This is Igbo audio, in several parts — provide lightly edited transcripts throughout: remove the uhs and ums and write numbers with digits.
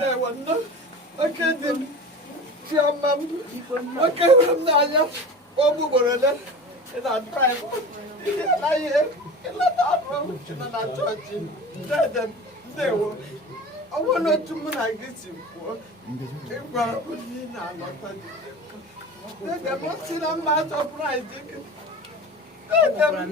There was no. Okay, then. Chairman. Okay, I'm not yet. What we were in our tribe. I hear. In that room. In that church. Then they were. I want to move like this. If I put in a lot of. They not seen a matter of price. They are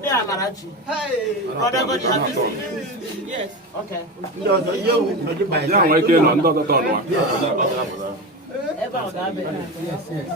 They are Marachi. Hey, brother, God, you have to see. Yes, okay. Yeah, I can another one. About that, yes, yes.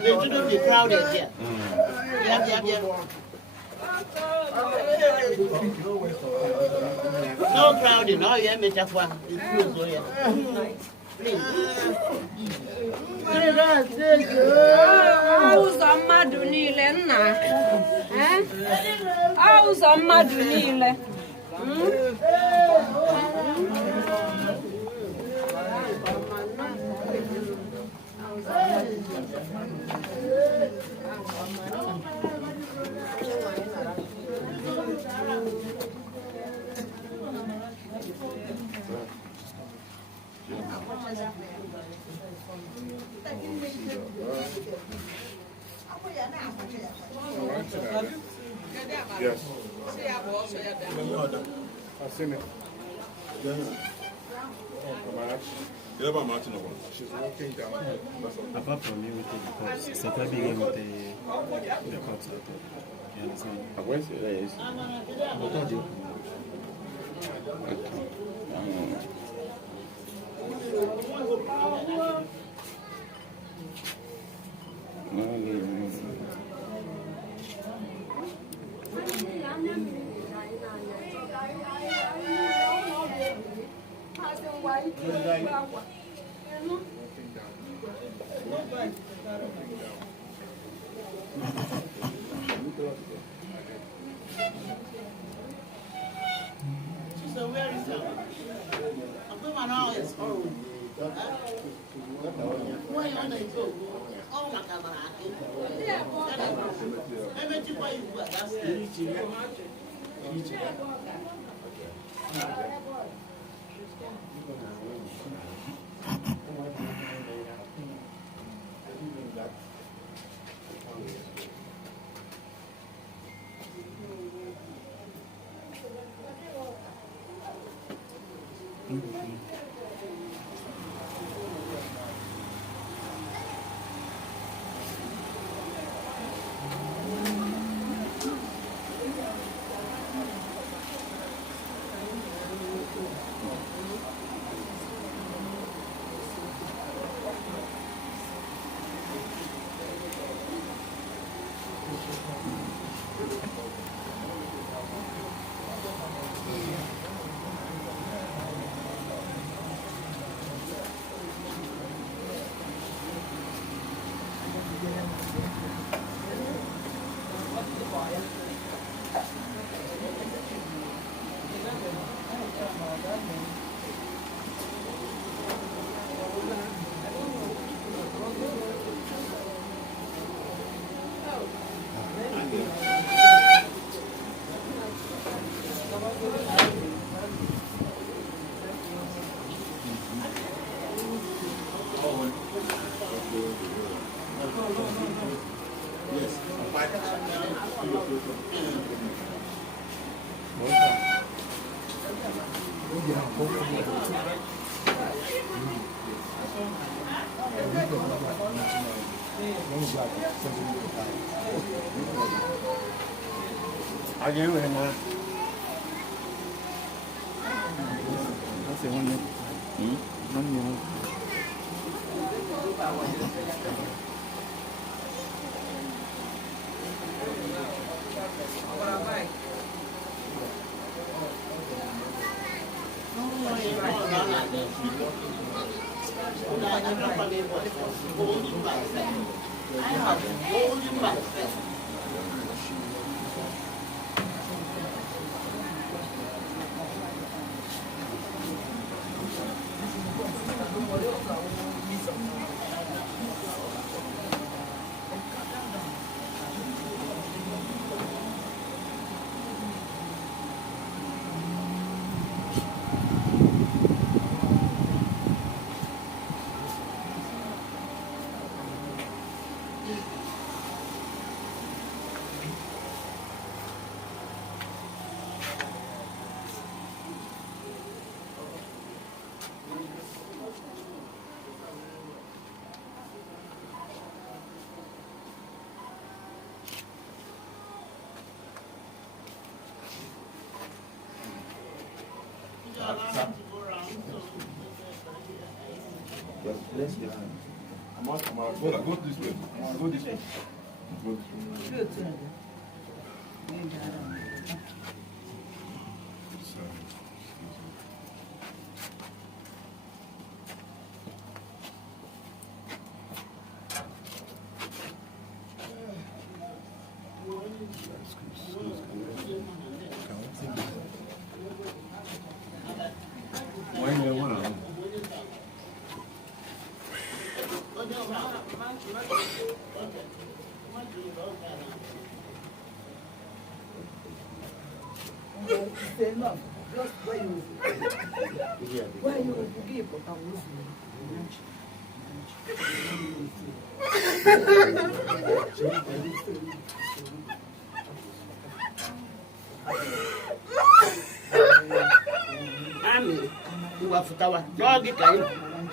They shouldn't be crowded here. Yeah. No crowding. Oh, yeah, it's close. Please. How's on Madunile? How's on Madunile? Yes. I've seen it. She's walking down. Apart from limited because it's a big game with the cops out there. You understand? Where's it? There is. So where is it? I'm going to know it's home. Where you want to go? Oh, my God. I bet you why you got that's Again, we're not. That's the one. Bless the hand. Come on. Go this way. Go this way. Go this way.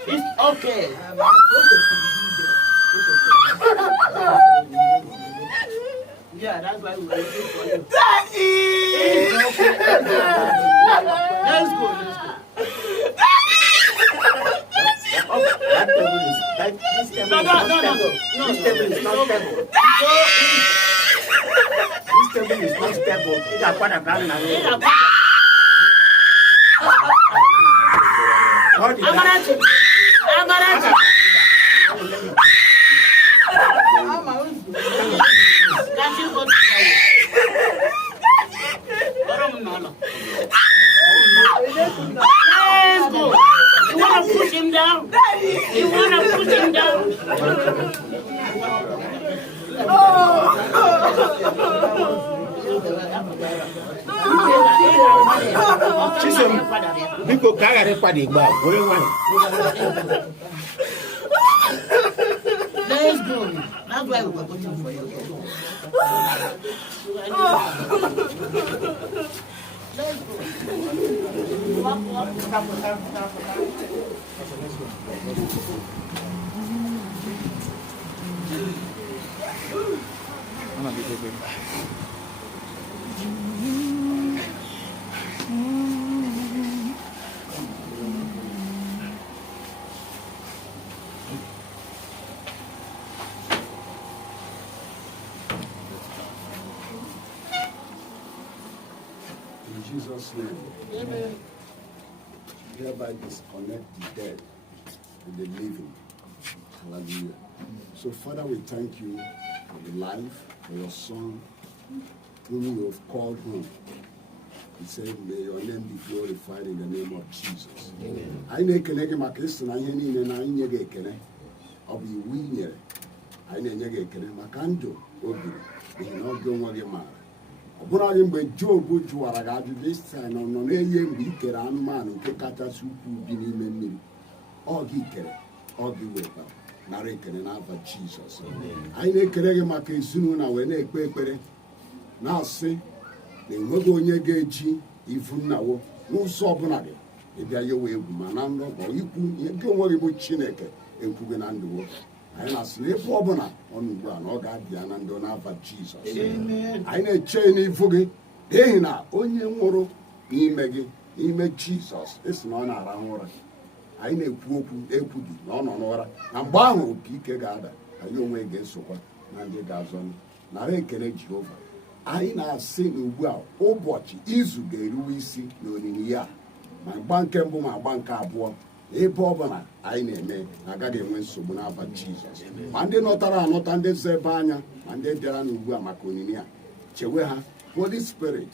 It's okay. Yeah, that's why we were waiting for you. Daddy! It's okay. Let's go. That table is this table is not stable. This table is not stable. This table is not stable. It's a quarter ground now. Amarachi. Let's go. You want to push him down? You want to push him down? People carry the party back. Let's go. That's why we were waiting for you. Let's go. Walk. In Jesus' name, amen. Hereby disconnect the dead and the living. Hallelujah. So, Father, we thank you for the life, for your son, whom you have called home. He said, may your name be glorified in the name of Jesus. Amen. I na-ekele gị maka ịsị na ihe niile na anyị nye gị ekele. Ọ bụ iwu i nyere. Anyị na-enye gị ekele maka ndụ o biri n'ihi na ọ gị onwe gị maara. Ọ bụrụ anyị mgbe Job jụwara gị ajụjụ ịsị na ọ nọ na-eye mgbe i kere anụmanụ nke kachasị ukwuu bi n'ime mmiri. Ọ gị kere, ọ gị wetara. Nara ekele n'afa Jizọs. Anyị na-ekele gị maka ezinụlọ wee na-ekpe ekpere na-asị na enweghị onye ga-eji ivu nnawo n'ụzọ ọbụla gị ịbịa yewe egwu ma na nrọgọ ikwu ihe nke onwe gị bụ Chineke ekwughị na ndụwo anyị na-asị na ebe ọbụla ọ nọ ugbu a na ọ ga-adị ya na ndụ n'afa Jizọs. Anyị na-eche n'ifu gị n'ihi na onye nwụrụ n'ime gị n'ime Jizọs esi na ọ na-arahụ ụra. Anyị na-ekwu okwu ekwu gị na ọ nọ n'ụra na mgbe ahụ ka ike ga-ada anyị onwe ga-esokwa na ndị ga-azọ nara ekele Jehova. Anyị na-asị na ugbu a ụbọchị izu ga-eruwe isi na onyinye ya ma gba nke mbụ ma gba nke abụọ ebe ọ bụla anyị na-eme na agaghị enwe nsogbu n'afa Jizọs. Ma ndị nọtara anọta ndị zọ ebe anya ma ndị bịara n'ugbu a maka onyinye a chewe ha Holy Spirit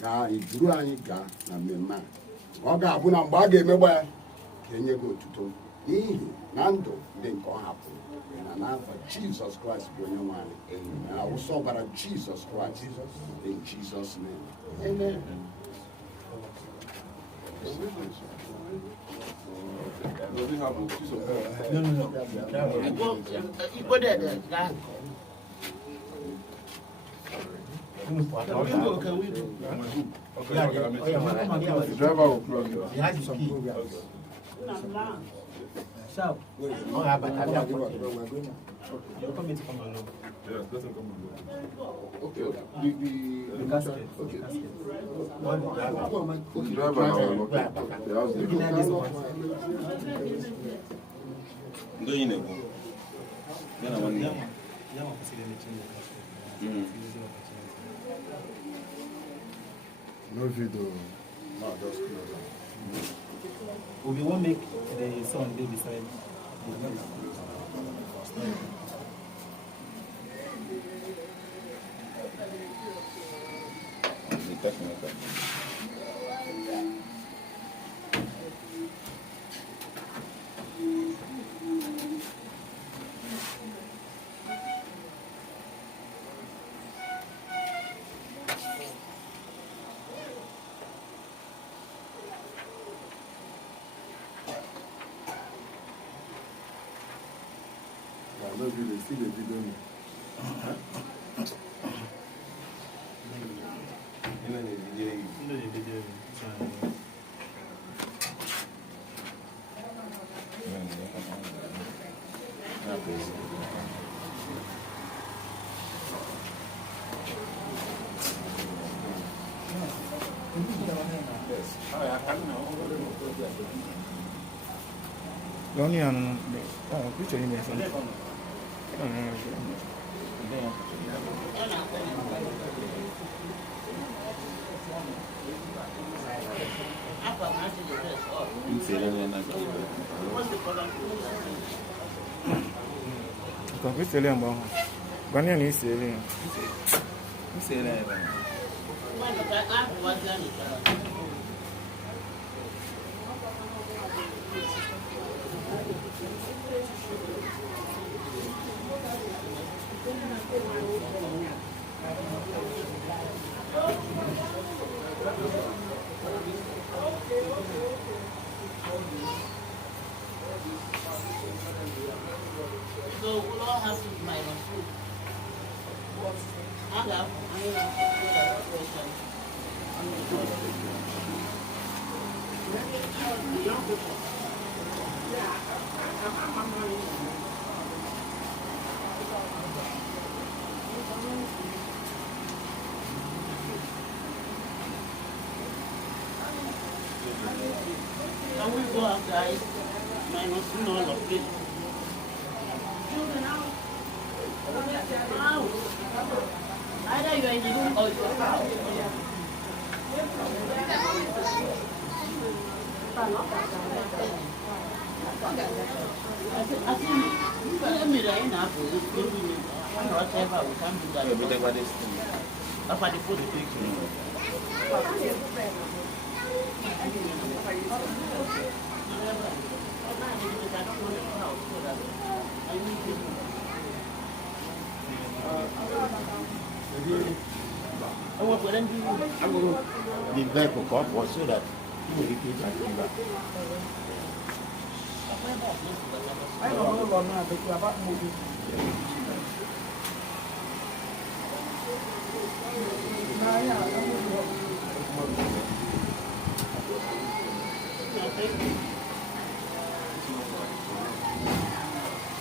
ka anyị duru anyị gaa na mmemme a. Ọ ga-abụ na mgbe a ga-emegba ya ka enye gị otuto n'ihi na ndụ ndị nke ọ hapụrụ na n'afa Jizọs Kraịst bụ onye nwe anyị na awụsa ọbara Jizọs Kraịst in Jesus name. Amen. Does it have a piece of hair? No. You go there. Can we do? The driver will plug it. He has some programs. Sharp. Yes, let him come and okay. The casket. Okay. The The driver now, the house Ndo yine bu. Yana wani. Yawa kusiga mechini casket. no video. No, just close. We won't make the son be beside the house. No video, still a video. Only on picture in there. Kwesịrị mgbe ahụ gwana ya na isere ya isere ya ebe So we'll all have to minus 2. I have question. Can we go out, guys? Minus 2 all of it. Either you are in the room or you are out. I think let me right now for this maybe whatever we can do that. Whatever this thing. After the photo The vehicle caught was so that he will repeat and come back. I don't know about now, but about movie.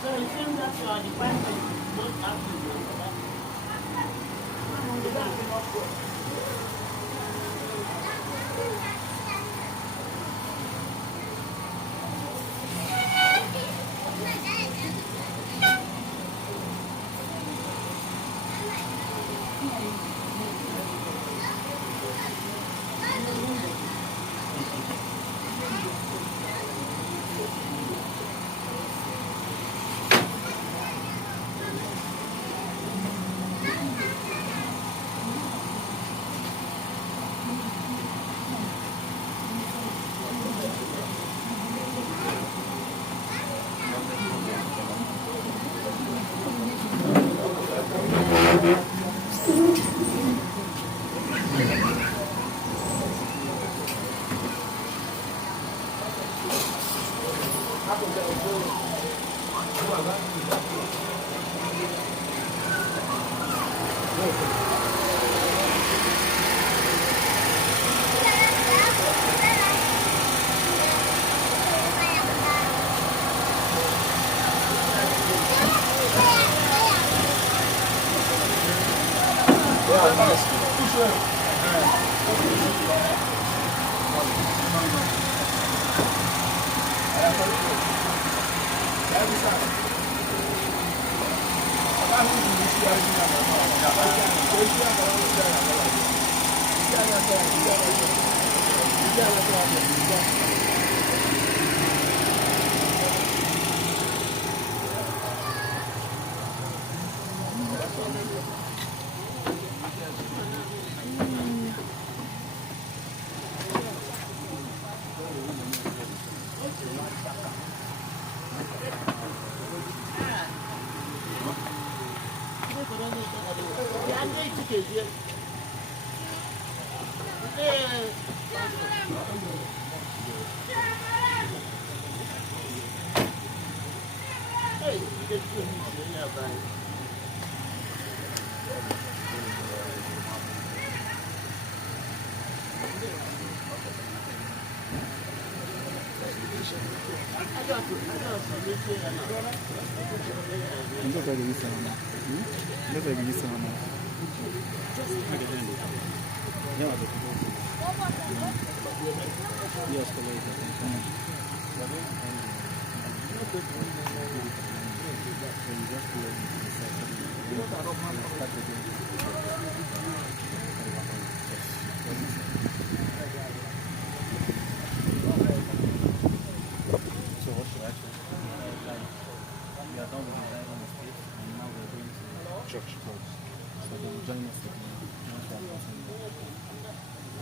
So it seems that baby.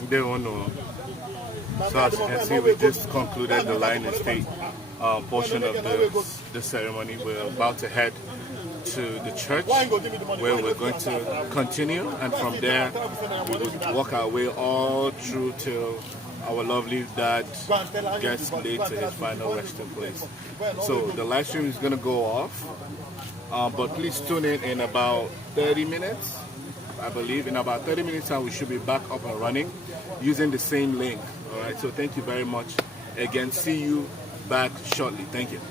They don't know. So as you can see, we just concluded the line and state portion of the ceremony. We're about to head to the church where we're going to continue, and from there we will walk our way all through till our lovely dad gets laid to his final resting place. So the live stream is going to go off, but please tune in about 30 minutes. I believe in about 30 minutes time we should be back up and running using the same link. All right, so thank you very much again. See you back shortly. Thank you.